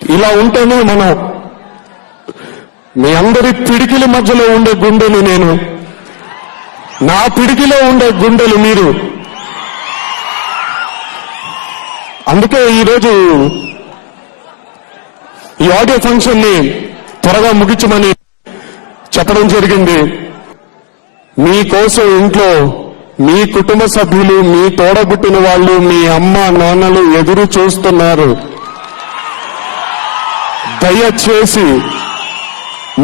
ఇలా ఉంటేనే మనం మీ అందరి పిడికిలి మధ్యలో ఉండే గుండెలు నేను, నా పిడికిలో ఉండే గుండెలు మీరు. అందుకే ఈరోజు ఈ ఆడియో ఫంక్షన్ ని త్వరగా ముగించమని చెప్పడం జరిగింది. మీకోసం ఇంట్లో మీ కుటుంబ సభ్యులు, మీ తోడబుట్టిన వాళ్ళు, మీ అమ్మ నాన్నలు ఎదురు చూస్తున్నారు. దయచేసి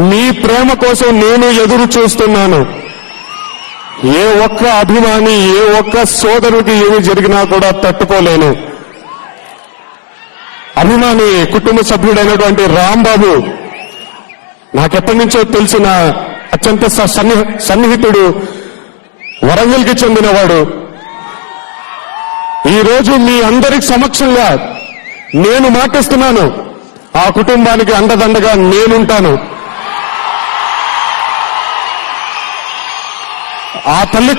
మీ ప్రేమ కోసం నేను ఎదురు చూస్తున్నాను. ఏ ఒక్క అభిమాని, ఏ ఒక్క సోదరుడికి ఏమి జరిగినా కూడా తట్టుకోలేను. అభిమాని కుటుంబ సభ్యుడైనటువంటి రాంబాబు నాకెప్పటి నుంచో తెలిసిన అత్యంత సన్నిహితుడు, వరంగల్కి చెందినవాడు. ఈరోజు మీ అందరి సమక్షంగా నేను మాటిస్తున్నాను, ఆ కుటుంబానికి అండదండగా నేనుంటాను. ఆ తల్లి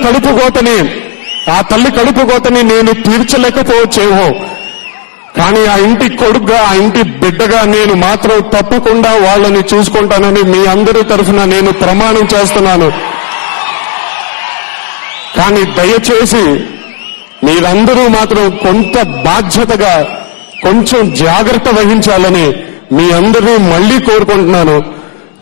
కడుపు కోతని నేను తీర్చలేకపోవచ్చేమో, కానీ ఆ ఇంటి కొడుకుగా, ఆ ఇంటి బిడ్డగా నేను మాత్రం తప్పకుండా వాళ్ళని చూసుకుంటానని మీ అందరి తరఫున నేను ప్రమాణం చేస్తున్నాను. కానీ దయచేసి మీరందరూ మాత్రం కొంత బాధ్యతగా కొంచెం జాగ్రత్త వహించాలని మీ అందరూ మళ్లీ కోరుకుంటున్నాను.